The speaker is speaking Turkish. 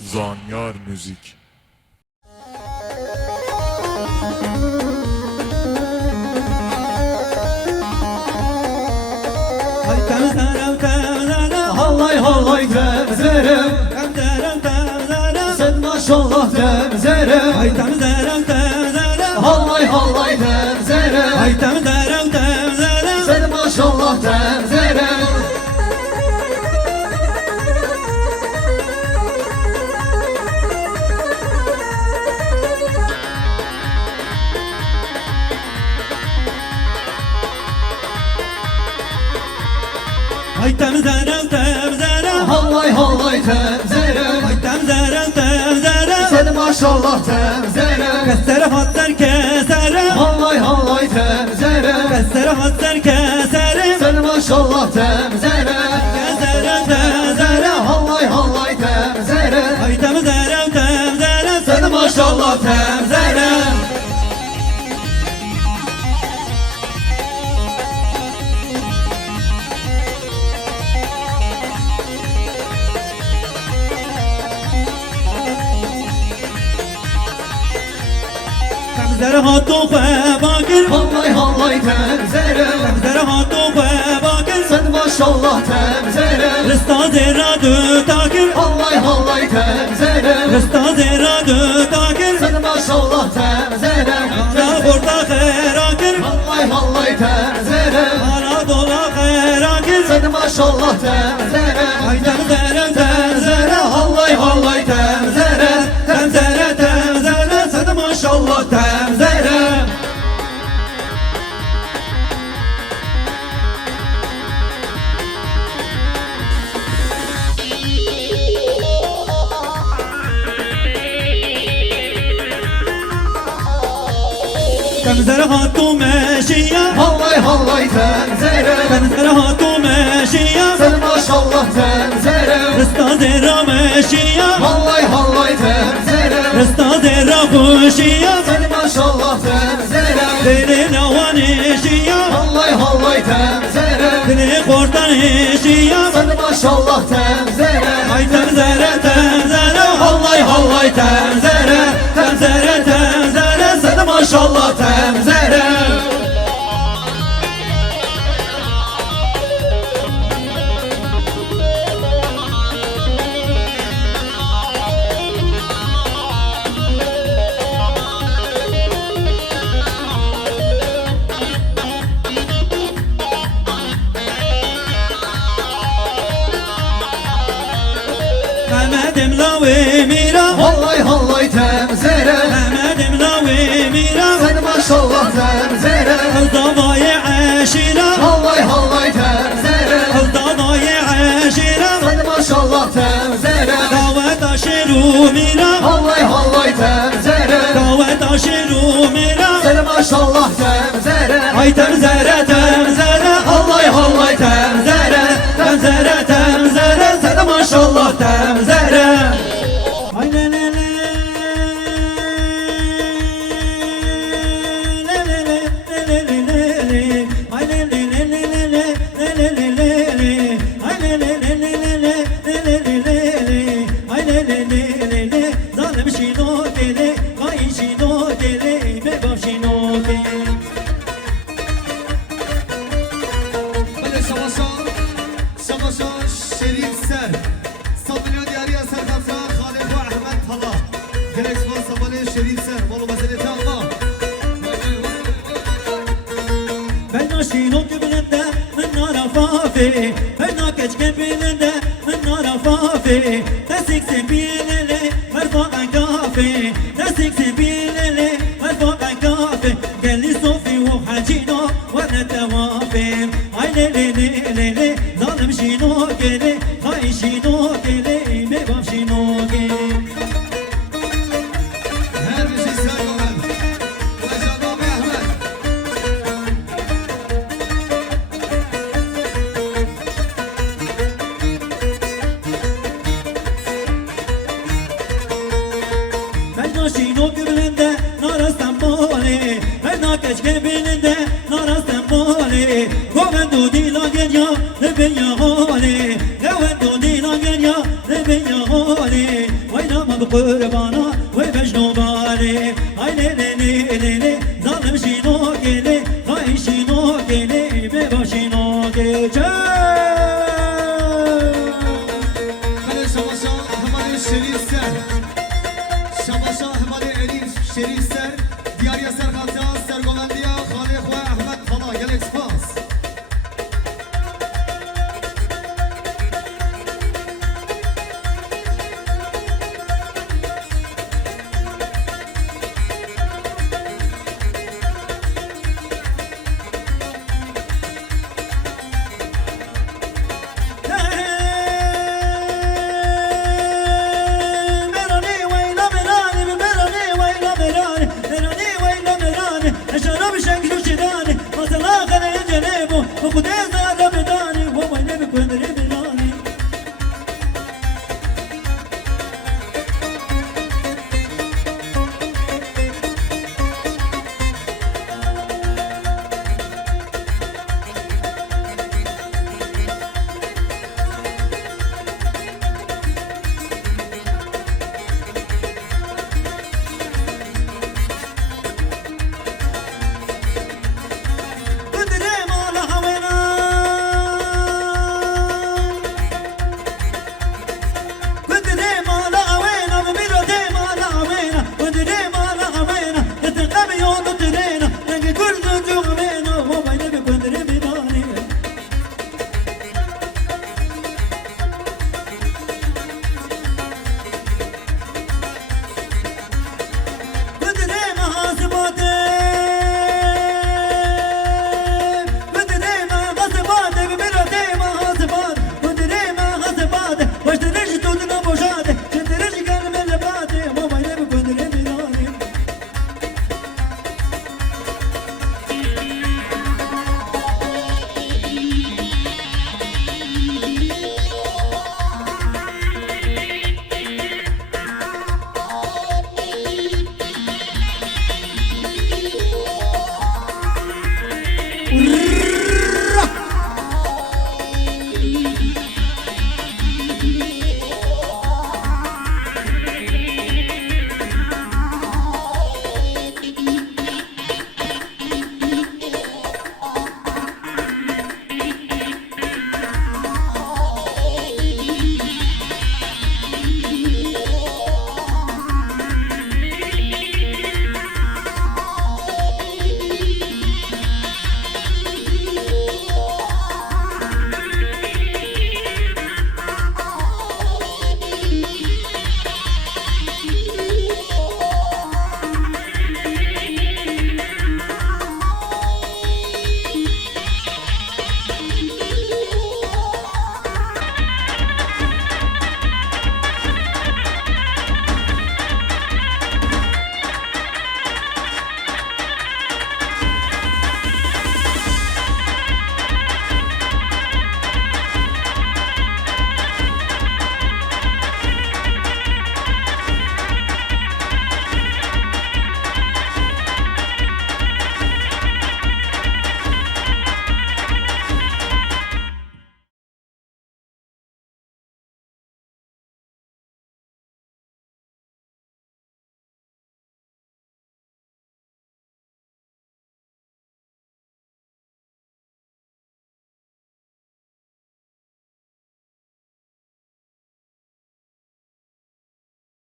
Zanyar Müzik. Hallay hallay temzerem Sen maşallah temzerem Hallay hallay temzerem Sen maşallah temzerem Hallay hallay temzerem Sen maşallah temzerem Hallay hallay temzerem Sen maşallah temzerem Hallay hallay temzerem Sen maşallah temzerem Hallay hallay temzerem Sen maşallah temzerem Hallay hallay temzerem Sen maşallah temzerem Hallay hallay temzerem Sen maşallah temzerem Hallay hallay temzerem Sen maşallah temzerem Hallay hallay temzerem Sen maşallah temzerem Hallay hallay temzerem Sen maşallah temzerem Hallay hallay temzerem Sen maşallah temzerem Hallay hallay temzerem Sen maşallah temzerem Hallay hallay temzerem Sen maşallah temzerem Hallay hallay temzerem Sen maşallah temzerem Hallay hallay temzerem Sen maşallah temzerem Hallay hallay temzerem Sen maşallah temzerem Ve ya hale, ya ve do di la gel ya, ve ya hale, vay kurban